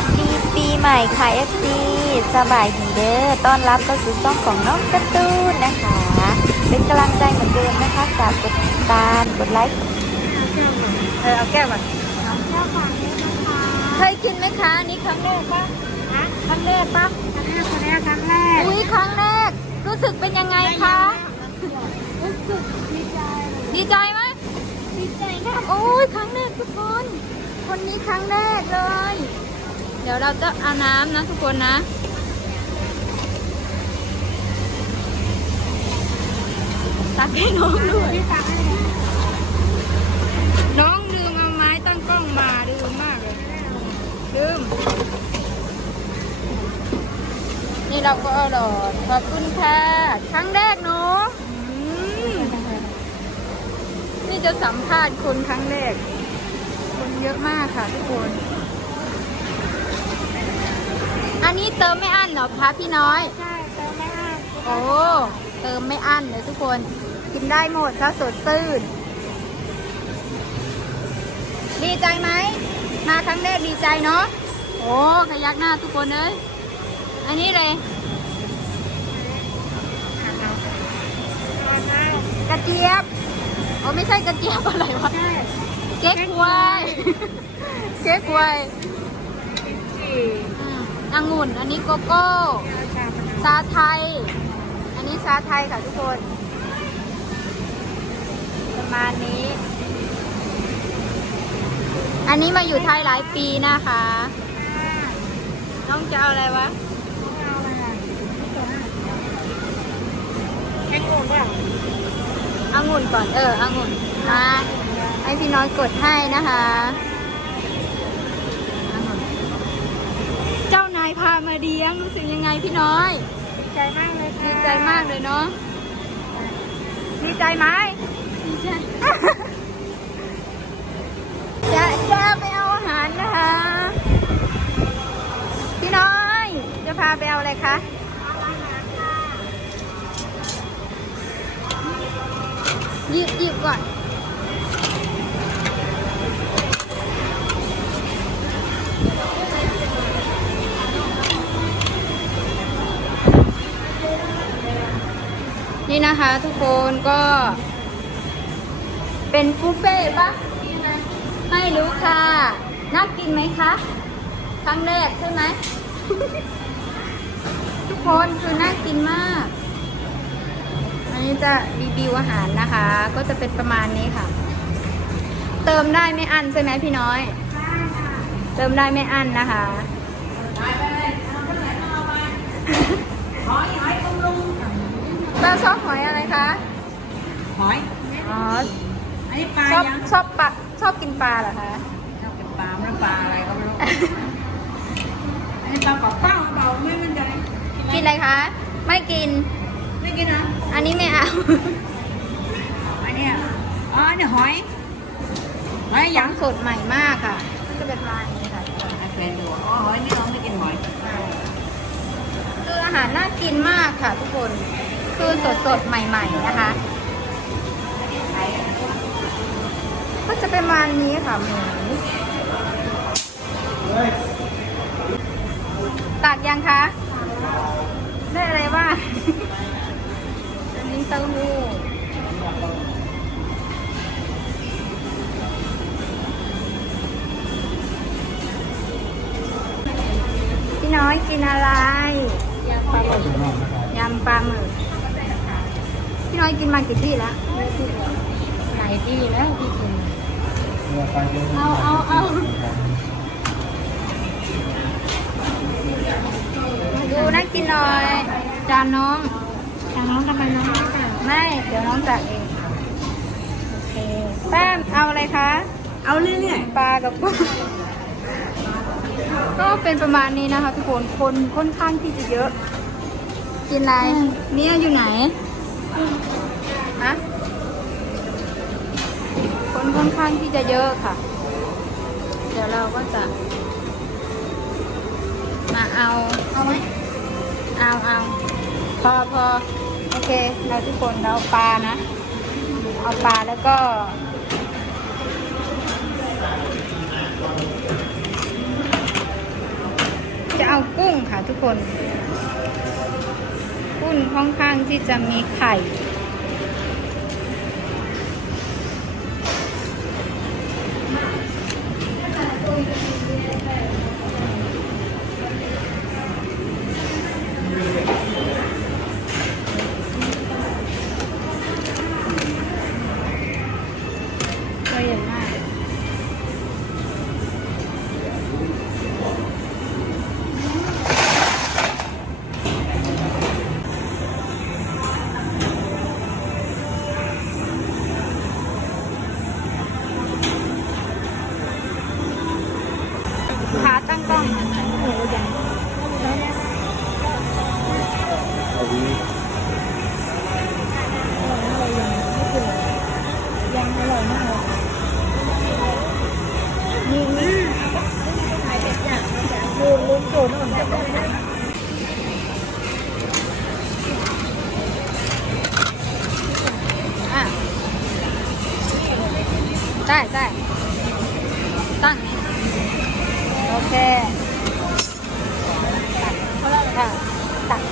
วัสดีปีใหม่ค่ะ FC สบายดีเด้อ ต้อนรับเข้าสู่ช่องของน้องการ์ตูนนะคะ เป็นกำลังใจเหมือนเดิมนะคะฝากกดติดตาม กดไลค์ เออเอาแก้วก่อนเจ้าฝากด้วยนะคะเคยกินไหมคะอันนี่ครั้งแรกปะครั้งแรกปะครั้งแรกครั้งแรกอุ้ยครั้งแรก รู้สึกเป็นยังไงคะรู้สึกดีใจดีใจไหมดีใจค่ะโอ้ยครั้งแรกทุกคน คนนี้ครั้งแรกเลยเดี๋ยวเราจะเอาน้ำนะทุกคนนะ ตักให้น้องด้วยพี่ตักให้น้องลืมเอาไม้ตั้งกล้องมาลืมมากเลยลืม นี่เราก็อร่อยขอบคุณค่ะ ครั้งแรกเนาะอืมนี่จะสัมภาษณ์คนครั้งแรก คนเยอะมากค่ะทุกคน อันนี้เติมไม่อั้นเหรอคะพี่น้อย ใช่เติมไม่ห้าโอ้ เติมไม่อั้นเลยทุกคน กินได้หมดถ้าสดชื่น ดีใจไหม มาครั้งแรกดีใจเนาะ โอ้ขยักหน้าทุกคนเลย อันนี้เลยกระเจี๊ยบโอ้ไม่ใช่กระเจี๊ยบอะไรวะใช่เก๊กฮวยเก๊กฮวยสี่ อืมองุ่น อันนี้โกโก้ชาพนักชาไทย อันนี้ชาไทยค่ะทุกคน ประมาณนี้ อันนี้มาอยู่ไทยหลายปีนะคะ น้องจะเอาอะไรวะเอาอะไรอะแค่งงป่ะองุ่นก่อน เออองุ่นมาให้พี่น้อยกดให้นะคะองุ่นเจ้านาย พามาเลี้ยงรู้สึกยังไงพี่น้อย ดีใจมากเลยค่ะดีใจมากเลยเนาะดีใจไหมดีใจ จะจะไปเอาอาหารนะคะ พี่น้อยจะพาไปเอาอะไรคะหยิบหยิบก่อน นี่นะคะทุกคนก็เป็นบุฟเฟ่ปะไม่รู้ค่ะ น่ากินไหมคะ ครั้งแรกใช่ไหม ทุกคนคือน่ากินมาก อันนี้จะรีวิวอาหารนะคะ ก็จะเป็นประมาณนี้ค่ะ เติมได้ไม่อั้นใช่ไหมพี่น้อย เติมได้ไม่อั้นนะคะ ป้าชอบหอยอะไรคะ หอย อ๋อ อันนี้ปลาชอบยังชอบปลาชอบกินปลาเหรอคะชอบเป็นปลาไม่ปลาอะไรก็ไม่รู้ อันนี้ปลาเปล่าเปล่าเปล่าไม่มันใจกินอะไรคะ ไม่กิน ไม่กินนะอันนี้ไม่เอา อันเนี้ยอ๋ออันนี้หอยหอยยัยังงสดใหม่มากค่ะก็จะเป็นประมาณนี้ค่ะไอ้แฟนดูอ๋อหอยนี่น้องไม่กินหอย คืออาหารน่ากินมากค่ะทุกคน คือสดสดใหม่ ๆ นะคะ ก็จะเป็นประมาณนี้ค่ะหมูตัดยังคะ ยกินมากี่ที่แล้วหลายที่แล้วที่กินเอาเอาเอาดูน่ากินหน่อย จานน้องทางน้องทำไมน้องไม่แต่งไม่ เดี๋ยวน้องตักเองโอเคแป้มเอาอะไรคะ เอาเรื่อยปลากับกุ้งก็เป็นประมาณนี้นะคะทุกคนคนค่อนข้างที่จะเยอะ กินอะไรเนี่ยอยู่ไหน ฮะคนค่อนข้างที่จะเยอะค่ะ เดี๋ยวเราก็จะมาเอาๆเอาไหมเอาเอาพอพอโอเคเราทุกคนเราเอาปลานะ เอาปลาแล้วก็จะเอากุ้งค่ะทุกคน กุ้งค่อนข้างที่จะมีไข่ โอเคตักค่ะตัก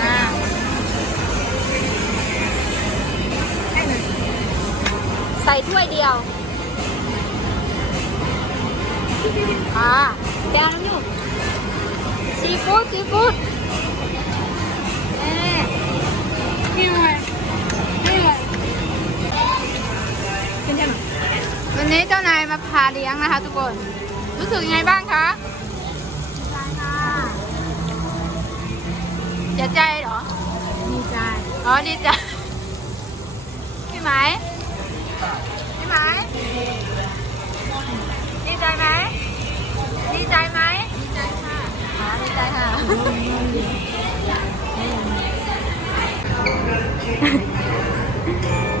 อ่าใส่ถ้วยเดียวอ่าแกน้ำอยู่ซีฟู้ดซีฟู้ด วันนี้เจ้านายมาพาเลี้ยงนะคะ ทุกคน รู้สึกยังไงบ้างคะเสียใจเหรอ ดีใจ อ๋อ ดีใจพี่ไหมพี่ไหมดีใจไหมดีใจไหมดีใจค่ะอ๋อดีใจค่ะเ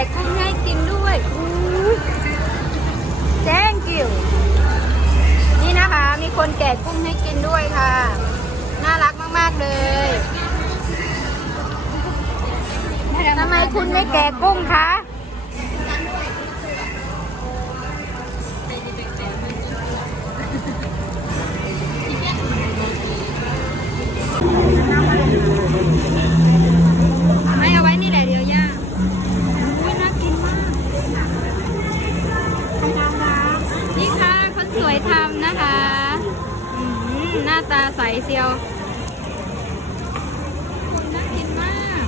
ยมีคนแกะกุ้งให้กินด้วยอู้ย thank you นี่นะคะ มีคนแกะกุ้งให้กินด้วยค่ะ น่ารักมาก ๆ เลยทำไมคุณไม่แกะกุ้งคะาตาใสเซียวคุณน่ากินมาก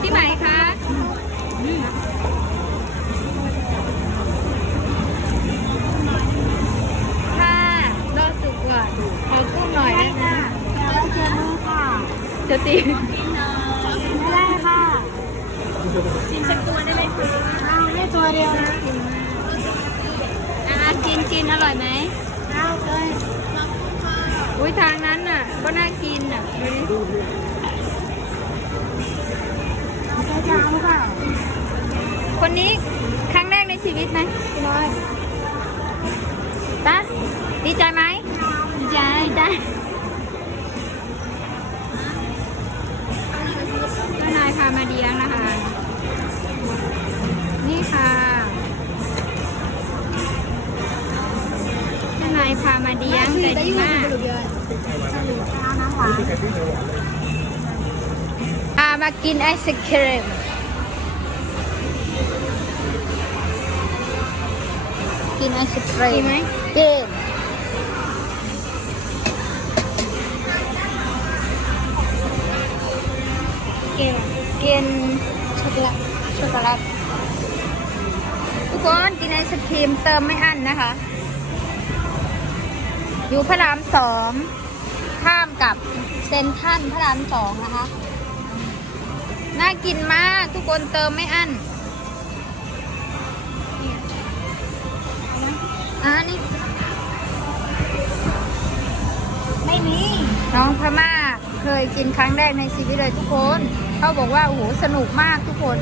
พี่ไหมคะอืมค่ะรอสุกก่อนขอกุ้งหน่อยนะคะแล้วเจอมือค่ะจะตีไม่ได้ค่ะชิมสักตัวได้ไหมคะเอาได้ตัวเดียวนะอะกินกินอร่อยไหม เอาเลยอุ้ยทางนั้นน่ะ ก็น่ากินอะดูดิเอาไปจะเอาเปล่าคนนี้ครั้งแรกในชีวิตไหมพี่น้อยตาดีใจไหมดีใจดีใจ อาน้ำหวานพามากินไอศครีมกินไอศครีมกินไหมกินเก่งกินช็อกโกแลตช็อกโกแลตทุกคนกินไอศครีมเติมไม่อั้นนะคะ อยู่พระรามสองข้ามกับ เซนทันพระรามสองนะคะ น่ากินมากทุกคนเติมไม่อั้นอันนี้ไม่มีน้องพม่าเคยกินครั้งแรกในชีวิตเลยทุกคน เขาบอกว่าโอ้โหสนุกมากทุกคน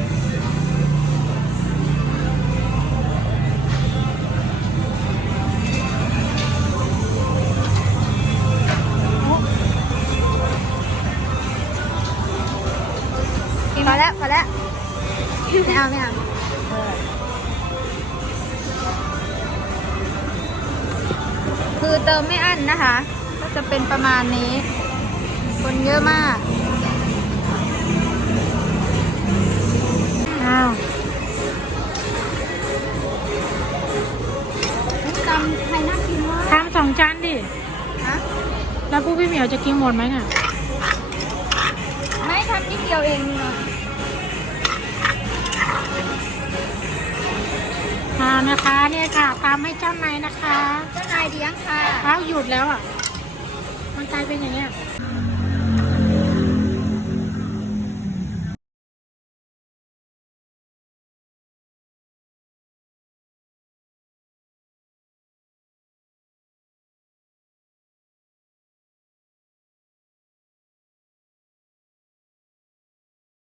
เอาไม่เอาคือเติมไม่อั้นนะคะ ก็จะเป็นประมาณนี้ คนเยอะมาก อ้าวตำไทยน่ากินมากทำสองจานดิฮะแล้วพวกพี่เหมียวจะกินหมดไหมเนี่ย ไม่ทำนิดเดียวเองเนอะมานะคะเนี่ยค่ะตามให้เจ้านายนะคะ เจ้านายเลี้ยงค่ะอ้าวหยุดแล้วอะ มันกลายเป็นอย่างเงี้ยอ